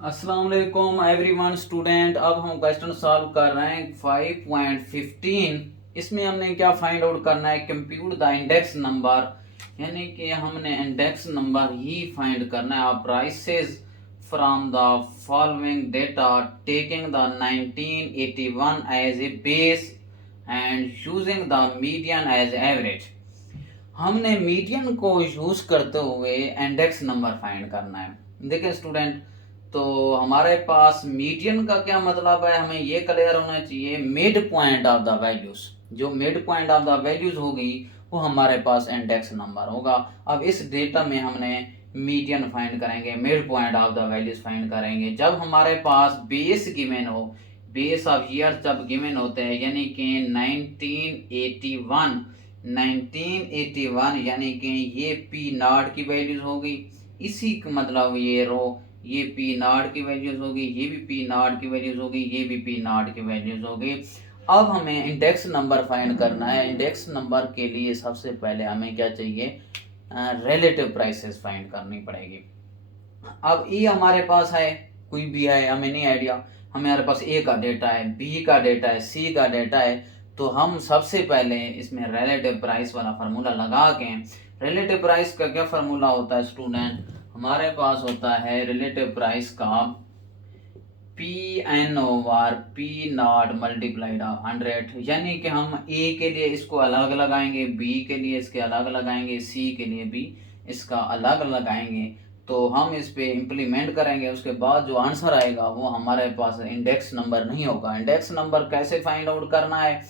अस्सलाम वालेकुम everyone student. अब हम क्वेश्चन सॉल्व कर रहे हैं 5.15। इसमें हमने क्या फाइंड आउट करना है, कंप्यूट द इंडेक्स नंबर, यानी कि हमने इंडेक्स नंबर ही फाइंड करना है। आप prices from the following data taking the 1981 as a base and using the median as average. हमने मीडियन को यूज करते हुए इंडेक्स नंबर फाइंड करना है। देखिए स्टूडेंट, तो हमारे पास मीडियन का क्या मतलब है, हमें ये क्लियर होना चाहिए। Mid point of the values, जो mid point of the values होगी वो हमारे पास इंडेक्स नंबर होगा। अब इस डेटा में हमने मीडियन फाइंड करेंगे, mid point of the values find करेंगे जब हमारे पास बेस गिवन हो। बेस ऑफ ईयर जब गिवन होते हैं, यानी कि 1981 यानी कि ये पी नॉट की वैल्यूज होगी। इसी का मतलब ये रो, ये पी नॉट की वैल्यूज होगी, ये भी पी नॉट की वैल्यूज होगी, ये भी पी नॉट की वैल्यूज होगी। अब हमें इंडेक्स नंबर फाइंड करना है। इंडेक्स नंबर के लिए सबसे पहले हमें क्या चाहिए, रिलेटिव प्राइसेस फाइंड करनी पड़ेगी। अब ई हमारे पास है, कोई भी है, हमें नहीं आइडिया। हमारे पास ए का डेटा है, बी का डेटा है, सी का डेटा है। तो हम सबसे पहले इसमें रिलेटिव प्राइस वाला फार्मूला लगा के, रिलेटिव प्राइस का क्या फार्मूला होता है स्टूडेंट, हमारे पास होता है रिलेटिव प्राइस का P N over P naught multiplied of 100। यानी कि हम ए के लिए इसको अलग लगाएंगे, बी के लिए इसके अलग लगाएंगे, सी के लिए भी इसका अलग लगाएंगे। तो हम इस पे इम्प्लीमेंट करेंगे, उसके बाद जो आंसर आएगा वो हमारे पास इंडेक्स नंबर नहीं होगा। इंडेक्स नंबर कैसे फाइंड आउट करना है,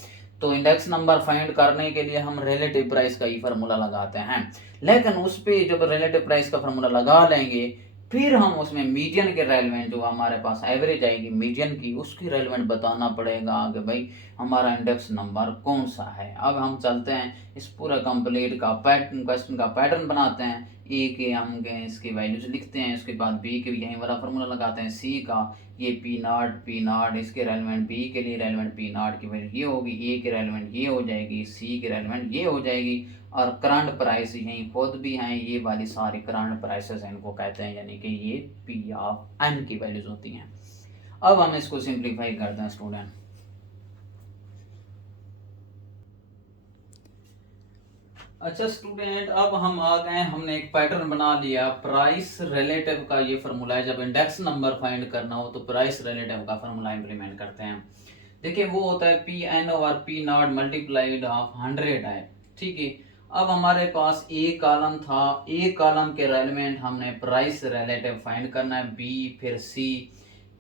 तो इंडेक्स नंबर फाइंड करने के लिए हम रिलेटिव प्राइस का ही फार्मूला लगाते हैं। लेकिन उस पे जब रिलेटिव प्राइस का फार्मूला लगा लेंगे, फिर हम उसमें मीडियन के रेलेवेंट, जो हमारे पास एवरेज आएगी मीडियन की, उसकी रेलेवेंट बताना पड़ेगा कि भाई हमारा इंडेक्स नंबर कौन सा है। अब हम चलते हैं इस पूरा कंप्लीट का पैटर्न, क्वेश्चन का पैटर्न बनाते हैं। ए के हम इसकी वैल्यूज लिखते हैं, उसके बाद बी के यही वाला फार्मूला लगाते हैं, सी का ये पी नॉट इसके रेलेवेंट, बी के लिए रेलेवेंट पी नॉट की वैल्यू ये होगी, ए के रेलेवेंट ये हो जाएगी, सी के रेलेवेंट ये हो जाएगी। और करंट प्राइस यही खुद भी हैं, ये वाली सारी करंट प्राइसेस इनको कहते हैं, यानी कि ये पी ऑफ एन की वैल्यूज होती हैं। अब हम इसको सिंप्लीफाई करते हैं स्टूडेंट। अच्छा स्टूडेंट, अब हम आ गए, हमने एक पैटर्न बना लिया। प्राइस रिलेटिव का ये फार्मूला है, जब इंडेक्स नंबर फाइंड करना हो तो प्राइस रिलेटिव का फार्मूला इंप्लीमेंट करते हैं। देखिए वो होता है P N over P naught multiplied of 100 है, ठीक है। अब हमारे पास ए कॉलम था, ए कॉलम के रेलेवेंट हमने प्राइस रिलेटिव फाइंड करना है, बी फिर सी,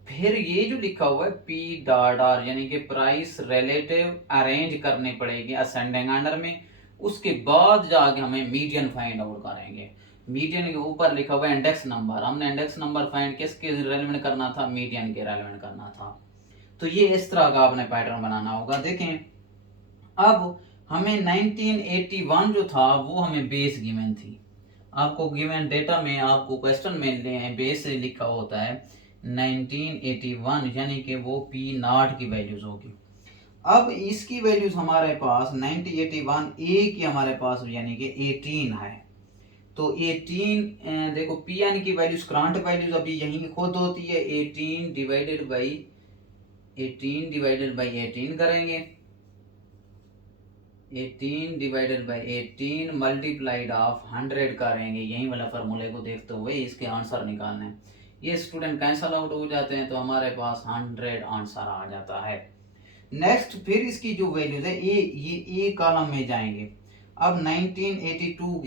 फिर ये जो लिखा हुआ है पी डॉट आर, यानी कि प्राइस रिलेटिव अरेंज करनी पड़ेगी असेंडिंग ऑर्डर में। उसके बाद जाके हमें मीडियन फाइंड आउट करेंगे। मीडियन के ऊपर लिखा हुआ है इंडेक्स नंबर, हमने इंडेक्स नंबर फाइंड किसके रेलेवेंट करना था, मीडियन के रेलेवेंट करना था। तो ये इस तरह का आपने पैटर्न बनाना होगा। देखें अब हमें 1981 जो था वो हमें बेस गिवन थी। आपको गिवन डेटा में, आपको क्वेश्चन में बेस लिखा होता है 1981, यानी कि वो पी नॉट की वैल्यूज होगी। अब इसकी वैल्यूज हमारे पास 1981 ए की हमारे पास यानी कि 18 है। तो 18 देखो पी एन की वैल्यूज, करंट वैल्यूज अभी यही खुद होती है, 18 डिवाइडेड बाई 18 करेंगे, 18 डिवाइडेड बाई 18 मल्टीप्लाइड ऑफ 100 करेंगे। यही वाला फार्मूले को देखते हुए इसके आंसर निकालने हैं। ये स्टूडेंट कैंसल आउट हो जाते हैं, तो हमारे पास 100 आंसर आ जाता है। नेक्स्ट फिर इसकी जो वैल्यूज है ये ए कॉलम में जाएंगे। अब 1982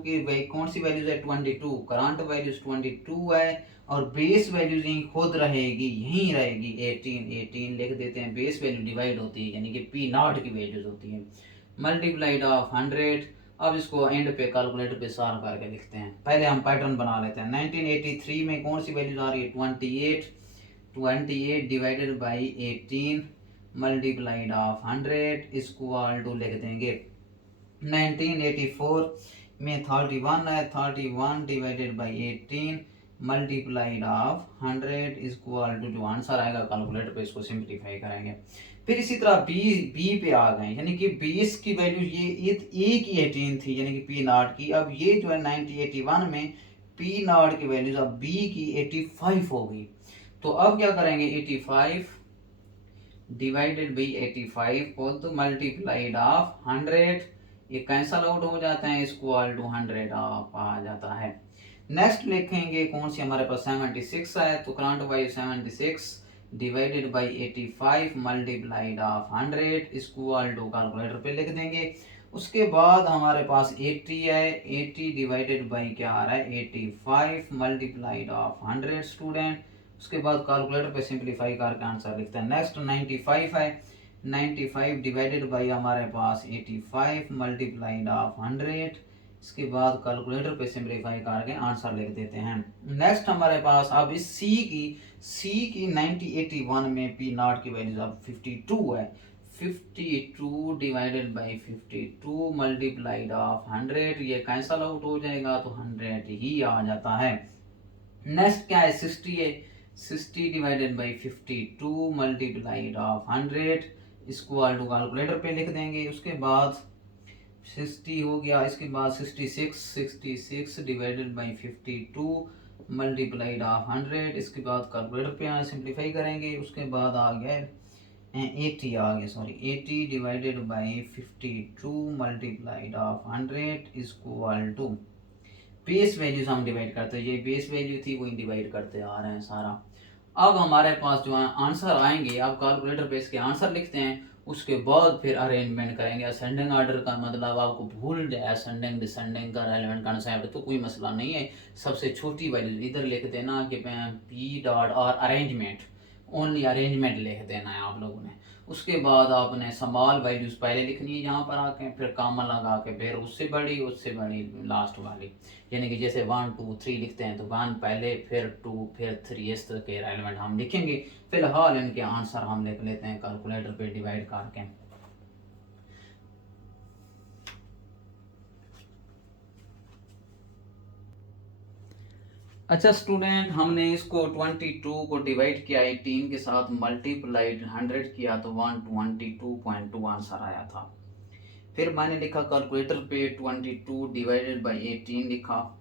की कौन सी वैल्यूज है, 22, करंट वैल्यूज 22 है, और बेस वैल्यूज यही खुद रहेगी, यही रहेगी 18 लिख देते हैं। बेस वैल्यू डिवाइड होती है, यानी कि पी नॉट की वैल्यूज होती है, मल्टीप्लाइड ऑफ 100। अब इसको एंड पे कैलकुलेटर पे सॉल्व करके लिखते हैं। पहले हम पैटर्न बना लेते हैं। 1983 में कौन सी वैल्यूज आ रही है, 28 divided by 18 multiplied of 100 equal to लिख देंगे 1984 में 31 है, 31 divided by 18 multiplied of 100 equal to, जो आंसर आएगा कैलकुलेटर पे इसको सिंप्लीफाई करेंगे। फिर इसी तरह बी पे आ गए, यानी कि बेस की वैल्यू ये ए की 18 थी, यानी कि पी नॉट की। अब ये जो है 1981 में पी नॉट की वैल्यूज अब बी की 85 हो गई। तो अब क्या करेंगे, 85 डिवाइडेड बाई 85 को तो मल्टीप्लाइड ऑफ 100, ये कैंसल आउट हो जाते हैं, इक्वल टू 100 ऑफ आ जाता है। नेक्स्ट लिखेंगे कौन सी, हमारे पास 76 है, तो current by 76 divided by 85 multiplied of 100 equal to calculator पे लिख देंगे। उसके बाद हमारे पास 80 है, 80 डिवाइडेड बाई क्या आ रहा है 85 मल्टीप्लाइड ऑफ 100 स्टूडेंट। उसके बाद कैलकुलेटर पे सिंपलीफाई करके आंसर लिखते हैं। नेक्स्ट 95 है, 95 डिवाइडेड बाई हमारे पास 85 मल्टीप्लाइड ऑफ 100। इसके बाद कैलकुलेटर पे सिंपलीफाई करके आंसर लिख देते हैं। नेक्स्ट हमारे पास अब इस सी की 9081 में पी नॉट की वैल्यू अब 52 है, 52 डिवाइडेड बाई 52 मल्टीप्लाइड ऑफ 100, ये कैंसल आउट हो जाएगा तो 100 ही आ जाता है। नेक्स्ट क्या है 60 है, 60 डिवाइडेड बाई 52 मल्टीप्लाइड ऑफ 100 इसको टू कैलकुलेटर पे लिख देंगे। उसके बाद 60 हो गया, इसके बाद 66 डिवाइडेड बाई 52 मल्टीप्लाइड ऑफ 100, इसके बाद कैलकुलेटर पे सिंप्लीफाई करेंगे। उसके बाद आ गया 80 आ गया, sorry 80 divided by 52 multiplied of 100 equal to base values हम डिवाइड करते हैं, ये बेस वैल्यू थी वही डिवाइड करते आ रहे हैं सारा। अब हमारे पास जो है आंसर आएंगे, अब कैलकुलेटर पे इसके आंसर लिखते हैं, उसके बाद फिर अरेंजमेंट करेंगे। असेंडिंग ऑर्डर का मतलब आपको भूल जाए असेंडिंग डिसेंडिंग का रेलेवेंट कंसेप्ट तो कोई मसला नहीं है, सबसे छोटी वैल्यू इधर लिख देना कि पी डॉट और अरेंजमेंट, ओनली अरेंजमेंट लिख देना है आप लोगों ने। उसके बाद आपने स्मॉल वैल्यूज पहले लिखनी है यहाँ पर आके, फिर कामा लगा के फिर उससे बड़ी लास्ट वाली, यानी कि जैसे 1 2 3 लिखते हैं तो 1 पहले फिर 2 फिर 3 इस तरह के एलिमेंट हम लिखेंगे। फिलहाल इनके आंसर हम लिख लेते हैं कैलकुलेटर पे डिवाइड करके। अच्छा स्टूडेंट, हमने इसको 22 को डिवाइड किया 18 के साथ, मल्टीप्लाइड 100 किया तो 122.2 आंसर आया था। फिर मैंने लिखा कैलकुलेटर पे 22 डिवाइडेड बाई 18 लिखा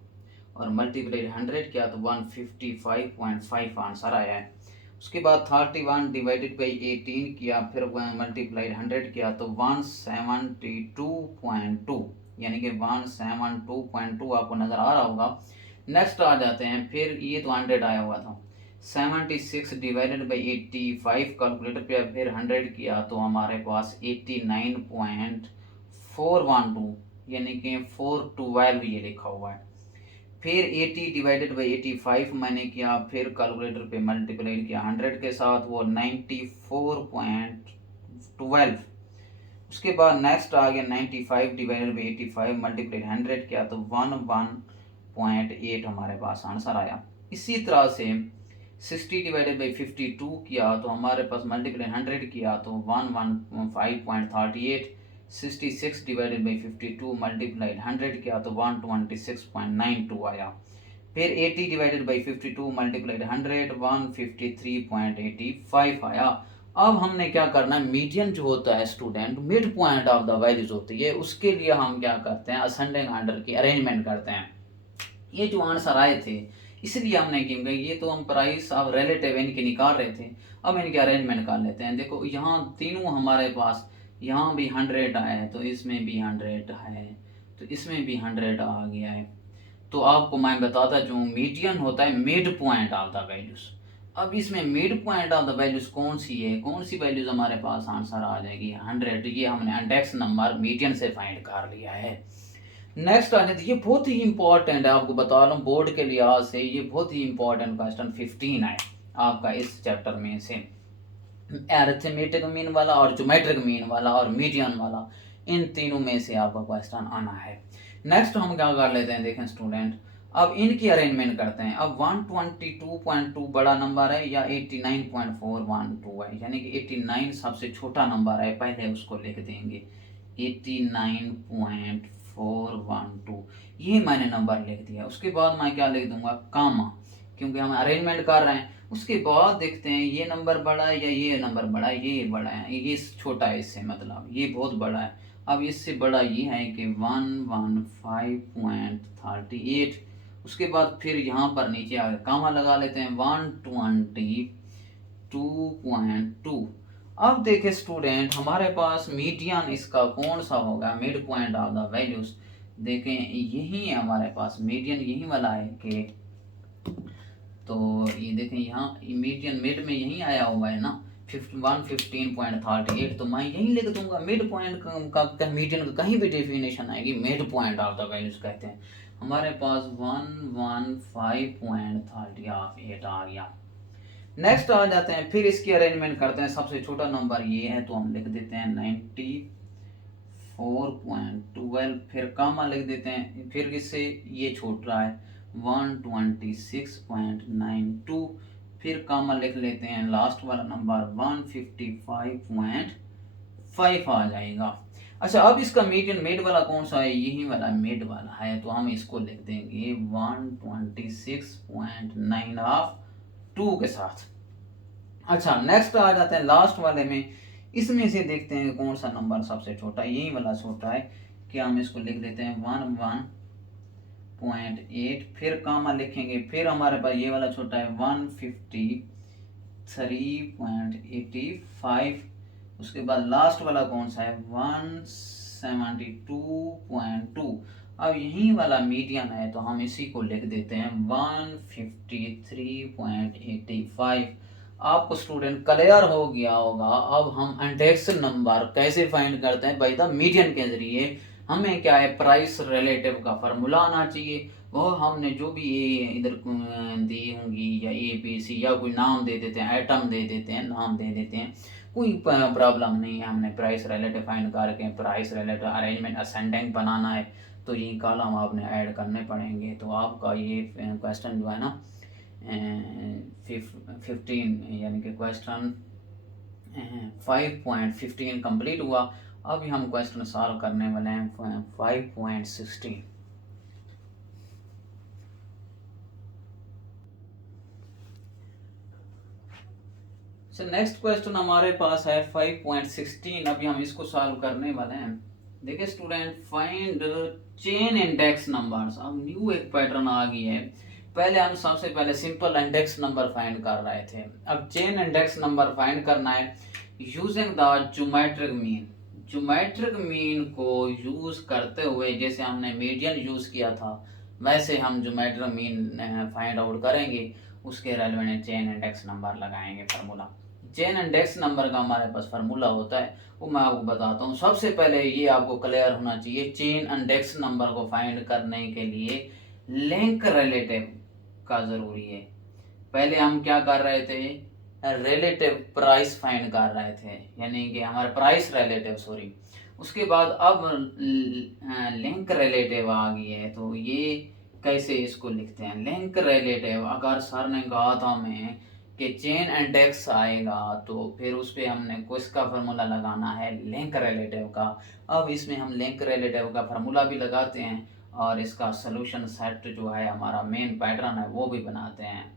और मल्टीप्लाइड 100 किया तो 155.5 आंसर आया है। उसके बाद 31 डिवाइडेड बाई 18 किया, फिर मल्टीप्लाइड 100 किया तो 172.2, यानी कि 172.2 आपको नज़र आ रहा होगा। नेक्स्ट आ जाते हैं, फिर ये तो 100 आया हुआ था, 76 डिवाइडेड बाई 85 कैलकुलेटर पे फिर 100 किया तो हमारे पास 89.412, यानी कि 412 ये लिखा हुआ है। फिर 80 डिवाइडेड बाई 85 मैंने किया, फिर कैलकुलेटर पे मल्टीप्लाइड किया 100 के साथ, वो 94.12। उसके बाद नेक्स्ट आ गया 95 डिवाइडेड बाई 85 मल्टीप्लाइड 100 किया तो 11.8 हमारे पास आंसर आया। इसी तरह से 60 डिवाइडेड बाई 52 किया तो हमारे पास मल्टीप्लाइड 100 किया तो 115.38, 66 डिवाइडेड बाई 52 मल्टीप्लाइड 100 किया तो 126.92 आया। फिर 80 डिवाइडेड बाई 52 मल्टीप्लाइड 100 153.85 आया। अब हमने क्या करना है, मीडियन जो होता है student, mid point of the values होती है, उसके लिए हम क्या करते हैं असेंडिंग ऑर्डर की अरेंजमेंट करते हैं। ये जो आंसर आए थे इसलिए हमने क्योंकि ये तो हम प्राइस अब रिलेटिव इनके निकाल रहे थे, अब इनके अरेंजमेंट कर लेते हैं। देखो यहाँ तीनों हमारे पास, यहाँ भी 100 आया है तो इसमें भी 100 है, तो इसमें भी 100 आ गया है। तो आपको मैं बताता जो मीडियन होता है mid point of the values. अब इसमें mid point of the values कौन सी है, कौन सी वैल्यूज हमारे पास आंसर आ जाएगी 100, ये हमने इंडेक्स नंबर मीडियन से फाइंड कर लिया है। नेक्स्ट आ जाती है, ये बहुत ही इंपॉर्टेंट है, आपको बता रहा हूँ बोर्ड के लिहाज से ये बहुत ही इंपॉर्टेंट क्वेश्चन 15 है आपका इस चैप्टर में से, अरिथमेटिक मीन वाला और ज्योमेट्रिक मीन वाला और मीडियन वाला, इन तीनों में से आपका क्वेश्चन आना है। नेक्स्ट हम क्या कर लेते हैं, देखें स्टूडेंट, अब इनकी अरेंजमेंट करते हैं। अब 122.2 बड़ा नंबर है या 89.412 है, यानी कि 89 सबसे छोटा नंबर है, पहले उसको लिख देंगे 89.412, ये मैंने नंबर लिख दिया। उसके बाद मैं क्या लिख दूंगा कामा, क्योंकि हम अरेंजमेंट कर रहे हैं। उसके बाद देखते हैं ये नंबर बड़ा है या ये नंबर बड़ा है, ये बड़ा है, ये छोटा है इससे, मतलब ये बहुत बड़ा है। अब इससे बड़ा ये है कि 115.38 उसके बाद फिर यहाँ पर नीचे आगे कामा लगा लेते हैं 122.2। अब देखें स्टूडेंट, हमारे पास मीडियन इसका कौन सा होगा, mid point of the values. देखें यही है हमारे पास मीडियन, यही वाला है कि, तो ये देखें यहाँ मीडियन मिड में यही आया हुआ है ना 115.38, तो मैं यही लिख दूंगा मिड पॉइंट का मीडियन का कहीं भी डेफिनेशन आएगी mid point of the values कहते हैं। हमारे पास 115.38 आ गया। नेक्स्ट आ जाते हैं, फिर इसकी अरेंजमेंट करते हैं। सबसे छोटा नंबर ये है तो हम लिख देते हैं 94.12, फिर कामा लिख देते हैं, फिर इससे ये छूट रहा है 126.92, फिर कामा लिख लेते हैं, लास्ट वाला नंबर 155.5 आ जाएगा। अच्छा, अब इसका मीडियन मिड वाला कौन सा है, यही वाला मिड वाला है, तो हम इसको लिख देंगे 126.9 के साथ। अच्छा, नेक्स्ट आ जाते हैं लास्ट वाले में, इसमें से देखते हैं कौन सा नंबर सबसे छोटा, यही वाला छोटा है, कि हम इसको लिख देते हैं 11.8, फिर कामा लिखेंगे, फिर हमारे पास ये वाला छोटा है 153.85, उसके बाद लास्ट वाला कौन सा है 172.2। अब यही वाला मीडियन है तो हम इसी को लिख देते हैं 153.85। आपको स्टूडेंट क्लियर हो गया होगा। अब हम इंडेक्स नंबर कैसे फाइंड करते हैं भाई, द मीडियन के जरिए। हमें क्या है, प्राइस रिलेटिव का फार्मूला आना चाहिए। वो हमने जो भी ये इधर दी होंगी या ABC या कोई नाम दे देते हैं, आइटम दे देते हैं, नाम दे देते हैं, कोई प्रॉब्लम नहीं है। हमने प्राइस रिलेटिव फाइंड करके प्राइस रिलेटिव अरेंजमेंट असेंडिंग बनाना है, तो ये कॉलम आपने ऐड करने पड़ेंगे। तो आपका ये क्वेश्चन जो है ना 15 यानी कि क्वेश्चन 5.15 कंप्लीट हुआ। अभी हम क्वेश्चन सॉल्व करने वाले हैं 5.16। नेक्स्ट क्वेश्चन हमारे पास है 5.16। अभी हम इसको सॉल्व करने वाले हैं। देखिए student, find chain index numbers. अब न्यू एक पैटर्न आ गई है। पहले हम सबसे पहले सिंपल इंडेक्स नंबर फाइंड कर रहे थे, अब चेन इंडेक्स नंबर फाइंड करना है using the geometric mean. Geometric mean को यूज करते हुए, जैसे हमने मीडियन यूज किया था वैसे हम ज्योमेट्रिक मीन फाइंड आउट करेंगे, उसके रेलेवेंट चेन इंडेक्स नंबर लगाएंगे फार्मूला। चेन इंडेक्स नंबर का हमारे पास फार्मूला होता है, वो मैं आपको बताता हूँ। सबसे पहले ये आपको क्लियर होना चाहिए, चेन इंडेक्स नंबर को फाइंड करने के लिए लिंक रिलेटिव का जरूरी है। पहले हम क्या कर रहे थे, रिलेटिव प्राइस फाइंड कर रहे थे, यानी कि हमारे प्राइस रिलेटिव, सॉरी। उसके बाद अब लिंक रिलेटिव आ गई है, तो ये कैसे इसको लिखते हैं, लिंक रिलेटिव। अगर सर ने कहा था हमें कि चेन इंडेक्स आएगा तो फिर उस पर हमने किसका फार्मूला लगाना है, लिंक रिलेटिव का। अब इसमें हम लिंक रिलेटिव का फार्मूला भी लगाते हैं और इसका सॉल्यूशन सेट जो है हमारा मेन पैटर्न है वो भी बनाते हैं।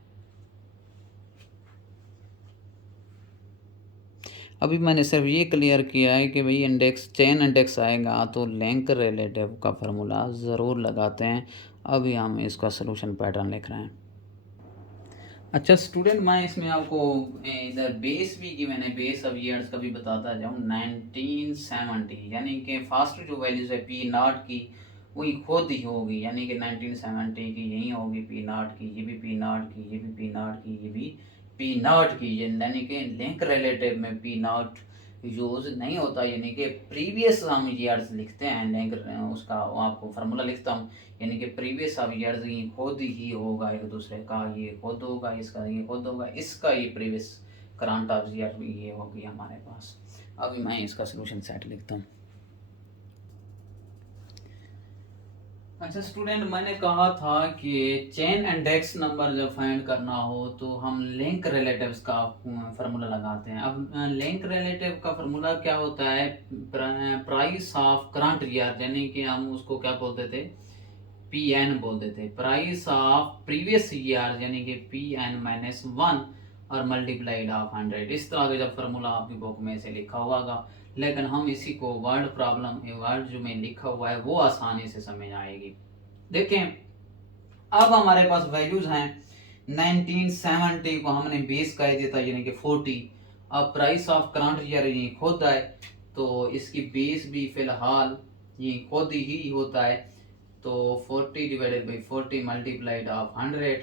अभी मैंने सिर्फ ये क्लियर किया है कि भाई इंडेक्स चेन इंडेक्स आएगा तो लिंक रिलेटिव का फार्मूला ज़रूर लगाते हैं। अभी हम इसका सॉल्यूशन पैटर्न लिख रहे हैं। अच्छा स्टूडेंट, मैं इसमें आपको इधर बेस भी की मैंने बेस ऑफ ईयर्स का भी बताता जाऊँ। 1970 यानी कि फास्ट जो वैल्यूज है P0 की वही खुद ही होगी, यानी कि 1970 की यही होगी P0 की, ये भी P0 की, ये भी P0 की, ये भी P0 की, यानी कि लिंक रिलेटिव में P0 यूज नहीं होता, यानी कि प्रीवियस हम ईयर्स लिखते हैं लिंक, उसका आपको फार्मूला लिखता हूँ, यानी कि प्रीवियस ऑफ ईयर्स ये खुद ही होगा, एक दूसरे का ये खुद होगा, इसका ये खुद होगा, इसका ये प्रीवियस करंट ऑफ ईयर ये होगी हमारे पास। अभी मैं इसका सलूशन सेट लिखता हूँ। अच्छा स्टूडेंट, मैंने कहा था कि चेन इंडेक्स नंबर जब फाइंड करना हो तो हम लिंक रिलेटिव्स का फार्मूला लगाते हैं। अब लिंक रिलेटिव का फार्मूला क्या होता है, प्राइस ऑफ करंट ईयर, यानी कि हम उसको क्या बोलते थे, PN बोलते थे, प्राइस ऑफ प्रीवियस ईयर, यानी कि PN-1 और मल्टीप्लाइड ऑफ 100। इस तरह का जब फार्मूला आपकी बुक में से लिखा होगा, लेकिन हम इसी को वर्ड प्रॉब्लम वर्ड जो में लिखा हुआ है वो आसानी से समझ आएगी। देखें, अब हमारे पास वैल्यूज हैं 1970 को हमने बेस कर दिया था यानी कि 40। अब प्राइस ऑफ करंट ईयर ये खुद है तो इसकी बेस भी फिलहाल ये खुद ही होता है, तो 40 divided by 40 multiplied of 100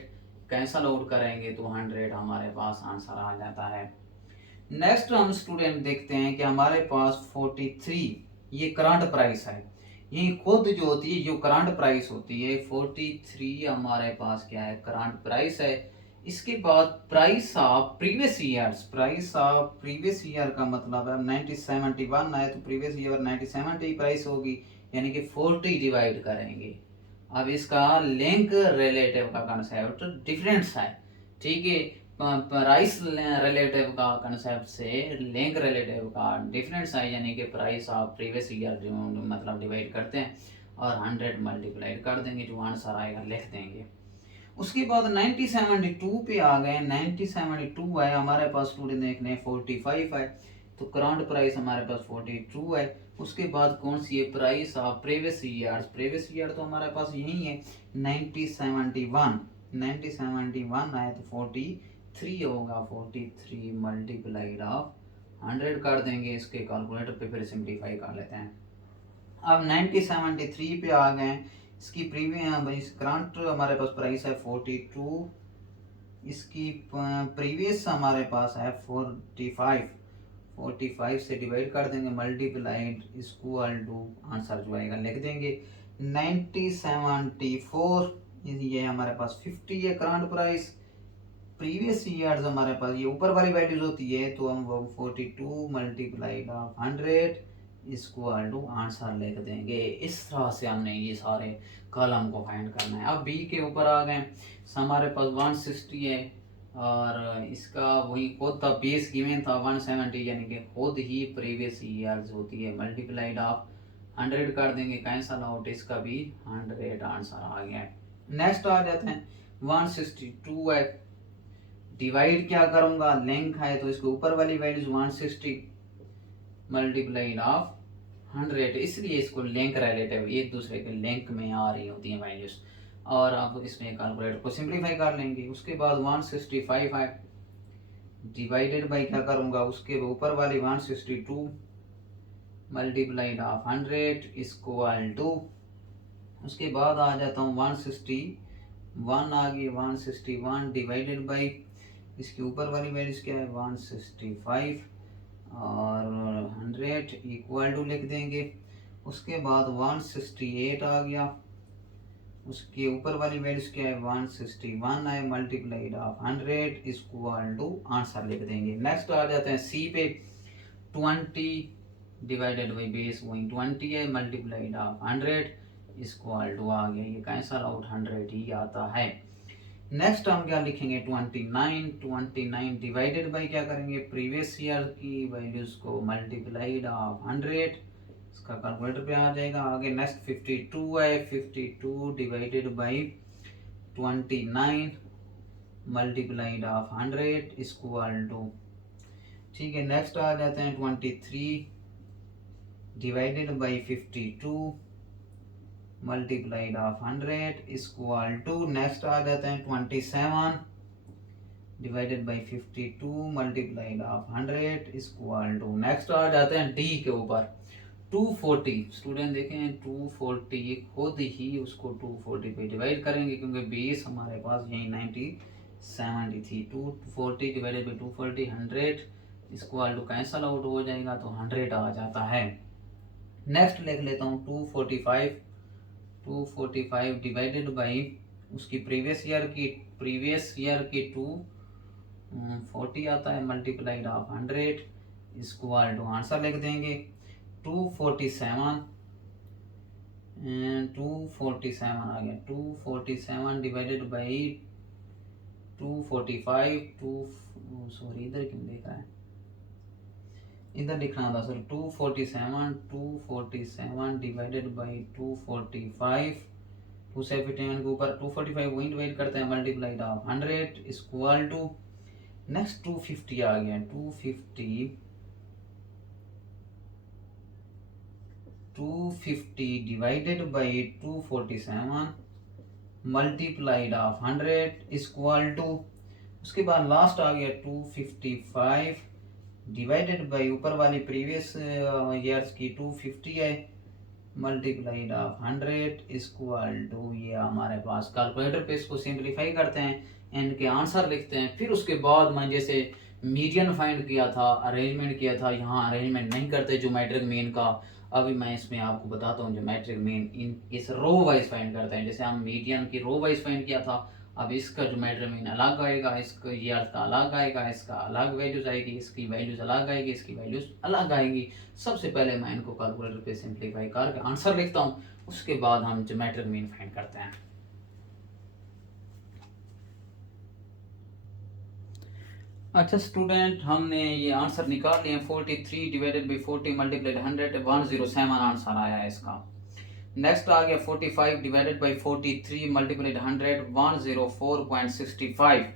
cancel out करेंगे तो 100 हमारे पास आंसर आ जाता है। नेक्स्ट हम स्टूडेंट देखते हैं कि हमारे पास 43 ये करंट प्राइस है। ये खुद जो होती है जो करंट प्राइस होती है 43 हमारे पास क्या है करंट प्राइस है। इसके बाद price of previous years, price of previous year का मतलब है 1971 है तो प्रीवियस ईयर 1970 प्राइस होगी यानी कि 40 डिवाइड करेंगे। अब इसका लिंक रिलेटिव का कंसेप्ट डिफरेंस है, ठीक है। प्राइस रिलेटिव का कंसेप्ट से लिंक रिलेटिव का डिफरेंस है यानी कि प्राइस ऑफ प्रीवियस ईयर जो मतलब डिवाइड करते हैं और 100 मल्टीप्लाइड कर देंगे, जो आंसर आएगा लिख देंगे। उसके बाद 1972 पे आ गए। 1972 है हमारे पास स्टूडेंट देखने 45 है तो करंट प्राइस हमारे पास 42 है। उसके बाद कौन सी है price of previous year, previous year तो हमारे पास यही है 1971। 1971 है तो 43 होगा, 43 मल्टीप्लाइड ऑफ 100 कर देंगे। इसके कैलकुलेटर पे फिर सिंप्लीफाई कर लेते हैं। अब 1973 पे आ गए। इसकी प्रीवियस करंट हमारे पास प्राइस है 42, इसकी प्रीवियस हमारे पास है 45। 45 से डिवाइड कर देंगे मल्टीप्लाइड इक्वल टू आंसर जो आएगा लिख देंगे 1974। ये हमारे पास 50 है करंट प्राइस। प्रीवियस ईयर्स हमारे पास ये ऊपर वाली वैल्यूज होती है तो हम 42 multiplied of 100 equal to answer लिख देंगे। इस तरह से हमने ये सारे कॉलम को फाइंड करना है। अब बी के ऊपर आ गए। हमारे पास 160 है और इसका वही खुद था बेस गिवन था 170 यानी कि खुद ही प्रीवियस ईयर्स होती है मल्टीप्लाइड ऑफ 100 कर देंगे कैंसल आउट, इसका भी 100 आंसर आ गया। नेक्स्ट आ जाते हैं 162 है। डिवाइड क्या करूंगा लिंक है तो इसके ऊपर वाली वैल्यूज 160 मल्टीप्लाइड ऑफ 100, इसलिए इसको लिंक रिलेटिव एक दूसरे के लिंक में आ रही होती हैं वैल्यूज। और अब इसमें कैलकुलेटर को सिंप्लीफाई कर लेंगे। उसके बाद 165 है डिवाइडेड बाई क्या करूंगा उसके ऊपर वाली 162 मल्टीप्लाइड ऑफ 100 इक्वल टू, उसके बाद आ जाता हूँ 161 आ गई 161 डिवाइडेड बाई इसके ऊपर वाली वैल्यूज क्या है 165 और 100 इक्वल टू लिख देंगे। उसके बाद 168 आ गया, उसके ऊपर वाली वैल्यूज क्या है 161 है multiplied of 100 equal to answer लिख देंगे। नेक्स्ट आ जाते हैं सी पे 20 डिवाइडेड बाई बेस वही 20 है मल्टीप्लाइड ऑफ 100 इक्वल टू आ गया, ये कैंसल आउट 100 ही आता है। नेक्स्ट हम क्या लिखेंगे 29 डिवाइडेड बाई क्या करेंगे प्रीवियस ईयर की वैल्यूज को मल्टीप्लाइड ऑफ 100, इसका कैलकुलेटर पे आ जाएगा आगे। नेक्स्ट 52 है 52 divided by 29 multiplied of 100 equal to, ठीक है। नेक्स्ट आ जाते हैं 23 divided by 52 multiplied of 100 equal to, next आ जाते हैं 27 divided by 52 multiplied of 100 equal to, next आ जाते हैं डी के ऊपर 240। स्टूडेंट देखें 240 खुद ही उसको 240 पे डिवाइड करेंगे क्योंकि बेस हमारे पास यही 90 थी। 240 divided by 240 100 equal to cancel out हो जाएगा तो 100 आ जाता है। नेक्स्ट लिख लेता हूँ 245 डिवाइडेड बाई उसकी प्रीवियस ईयर की 240 आता है multiplied of 100 equal to answer लिख देंगे 247 आ गया 247 डिवाइडेड बाई 245 सॉरी इधर क्यों देख रहा है, इधर लिखना था सर 247 डिवाइडेड बाई 245 247 के ऊपर 245 वही डिवाइड करते हैं multiplied of 100 equal to, next 250 आ गया 250 divided by 247 multiplied of 100 equal to, उसके बाद लास्ट आ गया 255 डिवाइडेड बाई ऊपर वाली प्रीवियस ईयर्स की 250 है, मल्टीप्लाइड ऑफ 100 इक्वल टू, ये हमारे पास कैलकुलेटर पे इसको सिंप्लीफाई करते हैं, इनके आंसर लिखते हैं। फिर उसके बाद मैं जैसे मीडियन फाइंड किया था, अरेंजमेंट किया था, यहाँ अरेंजमेंट नहीं करते ज्योमेट्रिक मीन का। अभी मैं इसमें आपको बताता हूँ ज्योमेट्रिक मीन इस रो वाइज फाइंड करते हैं। जैसे हम मीडियन की रो वाइज फाइंड किया था, अब इसका ज्योमेट्रिक मीन अलग आएगा, इसका ये अर्थ का अलग आएगा, इसका अलग वैल्यूज आएगी, इसकी वैल्यूज अलग आएगी, इसकी वैल्यूज अलग आएगी। सबसे पहले मैं इनको कैलकुलेटर पे सिंप्लीफाई करके आंसर लिखता हूँ, उसके बाद हम ज्योमेट्रिक मीन फाइंड करते हैं। अच्छा स्टूडेंट, हमने ये आंसर निकाल लिए। 43 डिवाइडेड बाई 40 मल्टीप्लाइड 100, 107 आंसर आया है इसका। नेक्स्ट आ गया 45 डिवाइडेड बाई 43 मल्टीप्लाइड 100, 104.65।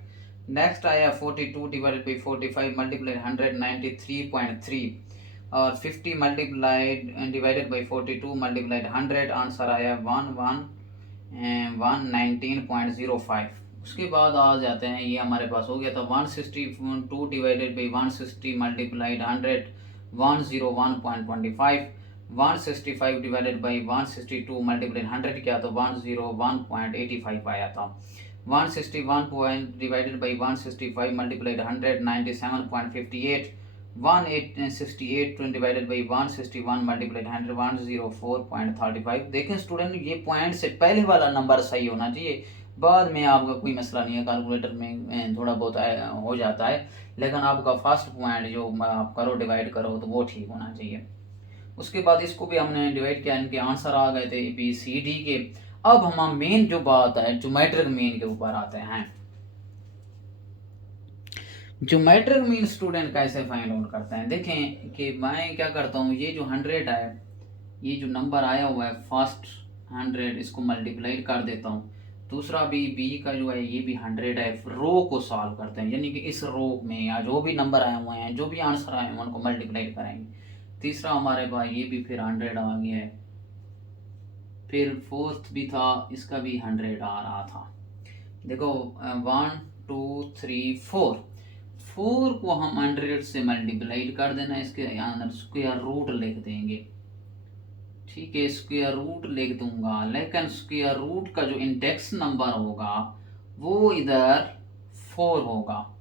नेक्स्ट आया 42 डिवाइडेड बाई 45 मल्टीप्लाइड 100, 93.3। और 50 multiplied divided by 42 multiplied 100, answer आया 119.05। उसके बाद आ जाते हैं, ये हमारे पास हो गया था 162 divided by 160 multiplied 100, 101.25। 165 divided by 162 multiplied 100 किया तो 101.85 आया था। 161 point divided by 165 multiplied 100, 97.58। 168 divided by 161 multiplied 100, 104.35। देखें स्टूडेंट, ये पॉइंट से पहले वाला नंबर सही होना चाहिए, बाद में आपका कोई मसला नहीं है, कैलकुलेटर में थोड़ा बहुत हो जाता है, लेकिन आपका फर्स्ट पॉइंट जो आप करो डिवाइड करो तो वो ठीक होना चाहिए। उसके बाद इसको भी हमने डिवाइड किया, इनके आंसर आ गए थे ABCD के। अब हम मेन जो बात है ज्योमेट्रिक मीन के ऊपर आते हैं। ज्योमेट्रिक मीन स्टूडेंट कैसे फाइंड आउट करते हैं? देखें कि मैं क्या करता हूँ, ये जो 100 है, ये जो नंबर आया हुआ है फर्स्ट 100, इसको मल्टीप्लाई कर देता हूँ। दूसरा भी बी का जो है ये भी 100 है, रो को सॉल्व करते हैं, यानी कि इस रो में या जो भी नंबर आए हुए हैं, जो भी आंसर आए हैं उनको मल्टीप्लाई करेंगे। तीसरा हमारे पास ये भी फिर 100 आ गया है, फिर फोर्थ भी था, इसका भी 100 आ रहा था। देखो 1 2 3 4, 4 को हम 100 से मल्टीप्लाई कर देना, इसके अंदर स्क्वायर रूट लिख देंगे, ठीक है, स्क्वायर रूट लिख दूंगा, लेकिन स्क्वायर रूट का जो इंडेक्स नंबर होगा वो इधर 4 होगा,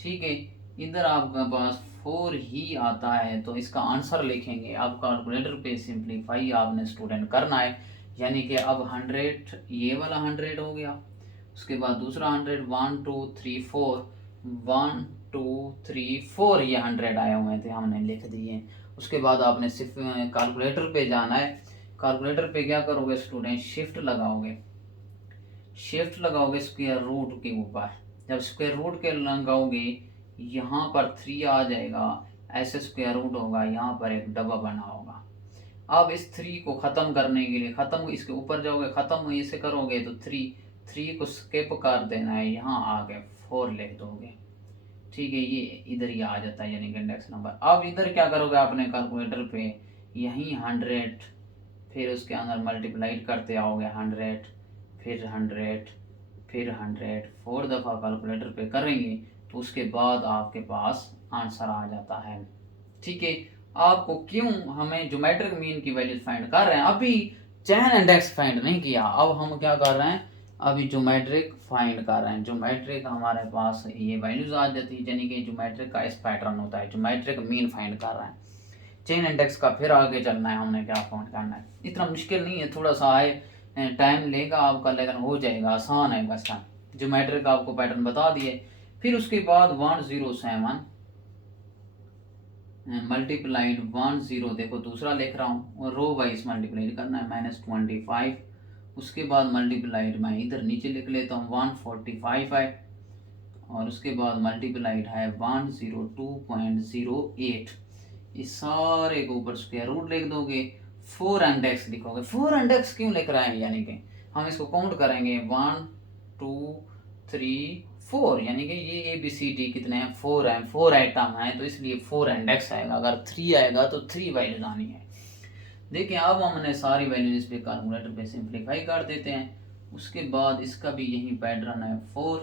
ठीक है, इधर आपके पास 4 ही आता है, तो इसका आंसर लिखेंगे। अब कैलकुलेटर पे सिंप्लीफाई आपने स्टूडेंट करना है, यानी कि अब 100 ये वाला 100 हो गया, उसके बाद दूसरा 100, 1 2 3 4, 1 2 3 4 ये 100 आए हुए थे, हमने लिख दिए। उसके बाद आपने सिर्फ कैलकुलेटर पे जाना है। कैलकुलेटर पे क्या करोगे स्टूडेंट, शिफ्ट लगाओगे, शिफ्ट लगाओगे स्क्वायर रूट के ऊपर। जब स्क्वायर रूट के लगाओगे यहाँ पर 3 आ जाएगा, ऐसे स्क्वायर रूट होगा, यहाँ पर एक डब्बा बना होगा। अब इस 3 को ख़त्म करने के लिए ख़त्म इसके ऊपर जाओगे, ख़त्म इसे करोगे तो 3 को स्किप कर देना है, यहाँ आके 4 लिख दोगे, ठीक है, ये इधर ही आ जाता है यानी कि इंडेक्स नंबर। अब इधर क्या करोगे आपने कैलकुलेटर पे यहीं 100, फिर उसके अंदर मल्टीप्लाई करते आओगे 100, फिर 100, फिर 100, 4 दफ़ा कैलकुलेटर पे करेंगे तो उसके बाद आपके पास आंसर आ जाता है, ठीक है। आपको क्यों हमें ज्योमेट्रिक मीन की वैल्यूज फाइंड कर रहे हैं, अभी चैन इंडेक्स फाइंड नहीं किया, अब हम क्या कर रहे हैं, अभी ज्योमेट्रिक फाइंड कर रहे हैं। ज्योमेट्रिक हमारे पास ये वैल्यूज आ जाती है, यानी कि ज्योमेट्रिक का इस पैटर्न होता है, ज्योमेट्रिक मीन फाइंड कर रहे हैं। चेन इंडेक्स का फिर आगे चलना है, हमने क्या फाइंड करना है, इतना मुश्किल नहीं है, थोड़ा सा है, टाइम लेगा आपका, लेकिन हो जाएगा, आसान है बस। ज्योमेट्रिक आपको पैटर्न बता दिए। फिर उसके बाद 107 मल्टीप्लाइड 10, देखो दूसरा लिख रहा हूँ, रो वाइज मल्टीप्लाई करना है, -25। उसके बाद मल्टीप्लाइड मैं इधर नीचे लिख लेता हूँ 145 है, और उसके बाद मल्टीप्लाइड है 102.08। इस सारे के ऊपर स्क्वायर रूट लिख दोगे, 4 इंडेक्स लिखोगे। 4 इंडेक्स क्यों लिख रहे हैं, यानी कि हम इसको काउंट करेंगे 1 2 3 4, यानी कि ये ABCD कितने हैं, 4 हैं, 4 आइटम हैं, तो इसलिए 4 इंडेक्स आएगा। अगर 3 आएगा तो 3 वैल्यूज आनी है। देखिए अब हमने सारी वैल्यूज इस पे कैलकुलेटर पे सिंप्लीफाई कर देते हैं। उसके बाद इसका भी यही पैटर्न है 4,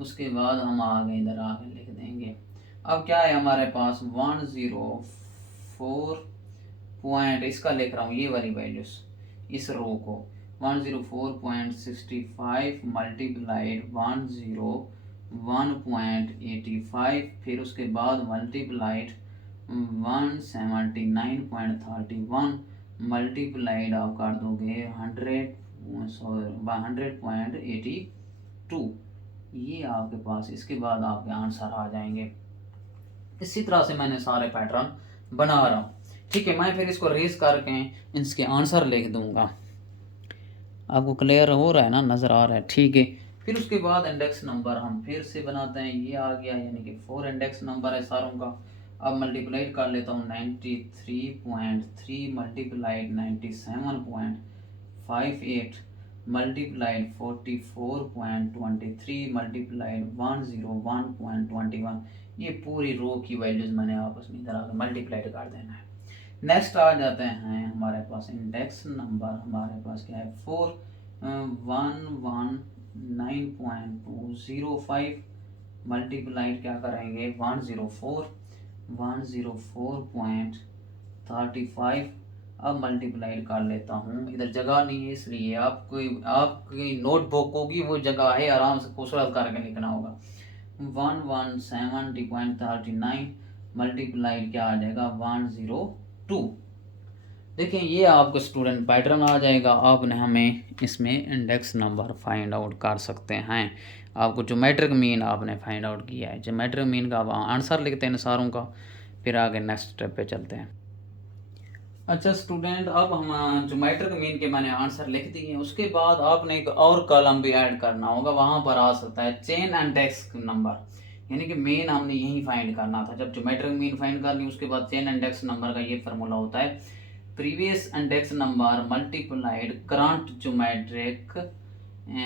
उसके बाद हम आगे इधर आगे लिख देंगे। अब क्या है हमारे पास 104 पॉइंट, इसका लिख रहा हूँ ये वाली वैल्यूज, इस रो को 104.65 मल्टीप्लाइड 101.85, फिर उसके बाद मल्टीप्लाइड 179.31 मल्टीप्लाइड आप कर दोगे 100.82, ये आपके पास, इसके बाद आपके आंसर आ जाएंगे। इसी तरह से मैंने सारे पैटर्न बना रहा हूँ, ठीक है। मैं फिर इसको रेस करके इसके आंसर लिख दूंगा। आपको क्लियर हो रहा है ना, नज़र आ रहा है, ठीक है। फिर उसके बाद इंडेक्स नंबर हम फिर से बनाते हैं, ये आ गया, यानी कि 4 इंडेक्स नंबर है सारों का। अब मल्टीप्लाइड कर लेता हूँ 93.3 मल्टीप्लाइड 97.58 मल्टीप्लाइड 44.23 मल्टीप्लाइड 101.21, ये पूरी रो की वैल्यूज मैंने आपस में इधर आकर मल्टीप्लाइड कर देना है। नेक्स्ट आ जाते हैं हमारे पास इंडेक्स नंबर, हमारे पास क्या है 4,119.205 मल्टीप्लाइड क्या करेंगे 104.35। अब मल्टीप्लाइड कर लेता हूँ, इधर जगह नहीं है इसलिए आपकी नोटबुक होगी वो जगह है, आराम से खूबसूरत करके लिखना होगा। 170.39 मल्टीप्लाइड क्या आ जाएगा 102। देखिए ये आपको स्टूडेंट पैटर्न आ जाएगा। आपने हमें इसमें इंडेक्स नंबर फाइंड आउट कर सकते हैं। आपको ज्योमेट्रिक मीन आपने फाइंड आउट किया है, ज्योमेट्रिक मीन का आप आंसर लिखते हैं सारों का, फिर आगे नेक्स्ट स्टेप पे चलते हैं। अच्छा स्टूडेंट, अब हम ज्योमेट्रिक मीन के मैंने आंसर लिख दिए, उसके बाद आपने एक और कॉलम भी ऐड करना होगा, वहाँ पर आ सकता है चेन इंडेक्स नंबर, यानी कि मेन हमने यही फाइंड करना था। जब ज्योमेट्रिक मीन फाइंड कर ली उसके बाद चेन इंडेक्स नंबर का ये फार्मूला होता है, previous index number multiplied current geometric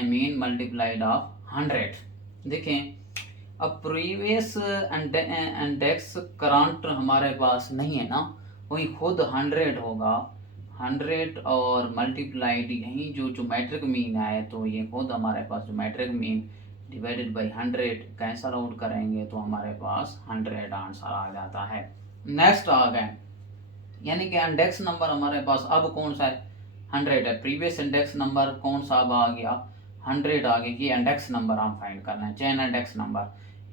mean multiplied of 100। देखें अब प्रीवियस इंडेक्स करंट हमारे पास नहीं है ना, वही खुद 100 होगा, 100 और मल्टीप्लाइड यही जो ज्योमेट्रिक मीन है, तो ये खुद हमारे पास geometric mean divided by 100 cancel out करेंगे तो हमारे पास 100 आंसर आ जाता है। नेक्स्ट आ गए, यानी कि इंडेक्स नंबर हमारे पास अब कौन सा है 100 है, प्रीवियस इंडेक्स नंबर कौन सा अब आ गया 100 आ गया, ये इंडेक्स नंबर हम फाइंड करना है, चेन इंडेक्स नंबर,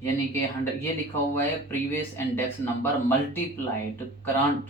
यानी कि 100 ये लिखा हुआ है previous index number multiplied current,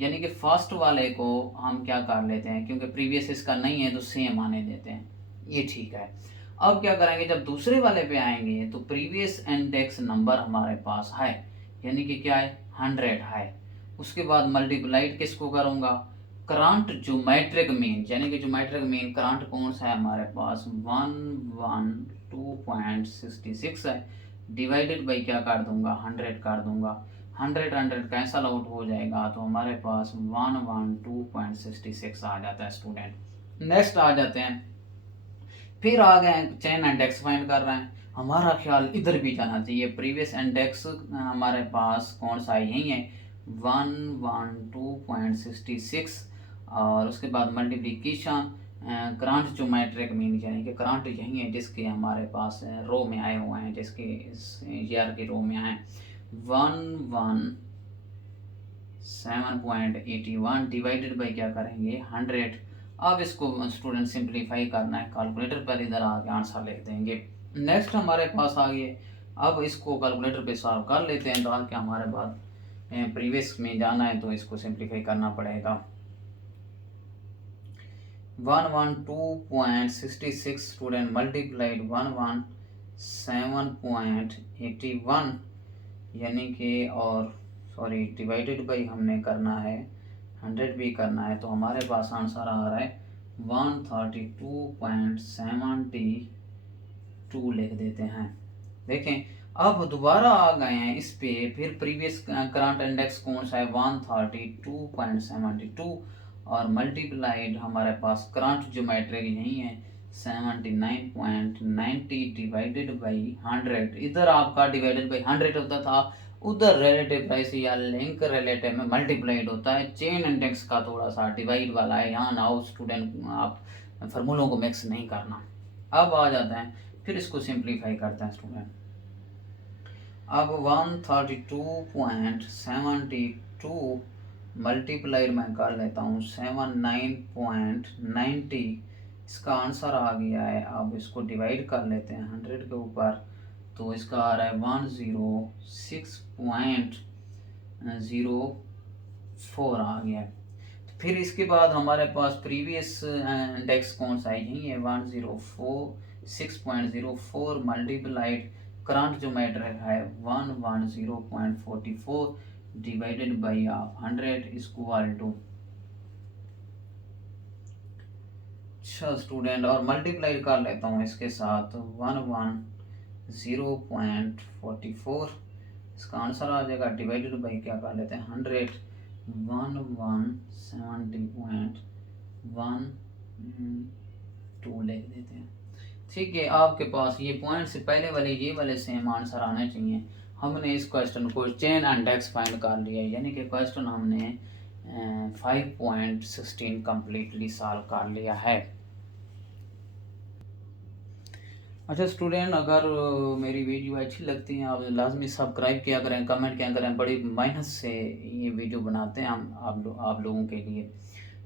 यानी कि फर्स्ट वाले को हम क्या कर लेते हैं, क्योंकि प्रीवियस इसका नहीं है तो सेम आने देते हैं, ये ठीक है। अब क्या करेंगे, जब दूसरे वाले पे आएंगे तो प्रीवियस इंडेक्स नंबर हमारे पास है, यानी कि क्या है 100 है, उसके बाद मल्टीप्लाइड किसको करूँगा करंट ज्योमेट्रिक मीन, यानी कि ज्योमेट्रिक मीन करंट कौन सा है हमारे पास 112.66 है, डिवाइडेड बाई क्या कर दूंगा 100 कर दूंगा, 100 कैंसल आउट हो जाएगा तो हमारे पास 112.66 आ जाता है स्टूडेंट। नेक्स्ट आ जाते हैं, फिर आ गए चेन इंडेक्स फाइंड कर रहे हैं, हमारा ख्याल इधर भी जाना चाहिए, प्रीवियस इंडेक्स हमारे पास कौन सा है यही है 112.66 और उसके बाद मल्टीप्लिकेशन करंट ज्योमेट्रिक मीन, यानी कि करंट यही है जिसके हमारे पास रो में आए हुए हैं, जिसके इस ईयर के रो में आए 117.81 डिवाइडेड बाई क्या करेंगे 100। अब इसको स्टूडेंट सिंप्लीफाई करना है, कैलकुलेटर पर इधर आके आंसर लिख देंगे। नेक्स्ट हमारे पास आ गए, अब इसको कैलकुलेटर पे सॉल्व कर लेते हैं, डाल के हमारे बाद प्रीवियस में जाना है तो इसको सिंप्लीफाई करना पड़ेगा। 112.66 स्टूडेंट मल्टीप्लाइड 117.81, यानी कि और सॉरी डिवाइडेड बाई हमने करना है 100 भी करना है, तो हमारे पास आंसर आ रहा है 132.72 लिख देते हैं। देखें अब दोबारा आ गए हैं इस पे, फिर प्रीवियस करंट इंडेक्स कौन सा है 132.72 और मल्टीप्लाइड हमारे पास करंट ज्योमेट्रिक यही है 79.90 डिवाइडेड बाई 100, इधर आपका डिवाइडेड बाई 100 होता था, उधर रिलेटिव प्राइस या लिंक रिलेटिव में मल्टीप्लाइड होता है, चेन इंडेक्स का थोड़ा सा डिवाइड वाला है, यहाँ ना स्टूडेंट आप फार्मूलों को मिक्स नहीं करना। अब आ जाता है, फिर इसको सिंप्लीफाई करते हैं स्टूडेंट। अब 132.72 मल्टीप्लाई मैं कर लेता हूँ 79.90, इसका आंसर आ गया है। अब इसको डिवाइड कर लेते हैं 100 के ऊपर, तो इसका आ रहा है 106.04 आ गया है। तो फिर इसके बाद हमारे पास प्रीवियस इंडेक्स कौन सा है, यही है 106.04 मल्टीप्लाइड करंट जो मैटर है 110.44 डिवाइडेड बाई 100 इक्वल टू, अच्छा स्टूडेंट, और मल्टीप्लाई कर लेता हूँ इसके साथ 110.44, इसका आंसर आ जाएगा डिवाइडेड बाई क्या कर लेते हैं 100, 1170.12 लिख देते हैं। ठीक है, आपके पास ये पॉइंट से पहले वाले ये वाले सेम आंसर आने चाहिए। हमने इस क्वेश्चन को चेन इंडेक्स फाइंड कर लिया है, यानी कि क्वेश्चन हमने 5.16 कम्प्लीटली सॉल्व कर लिया है। अच्छा स्टूडेंट, अगर मेरी वीडियो अच्छी लगती है आप लाजमी सब्सक्राइब किया करें, कमेंट किया करें, बड़ी मेहनत से ये वीडियो बनाते हैं हम आप लोगों के लिए।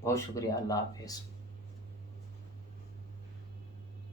बहुत शुक्रिया, अल्लाह हाफिज़।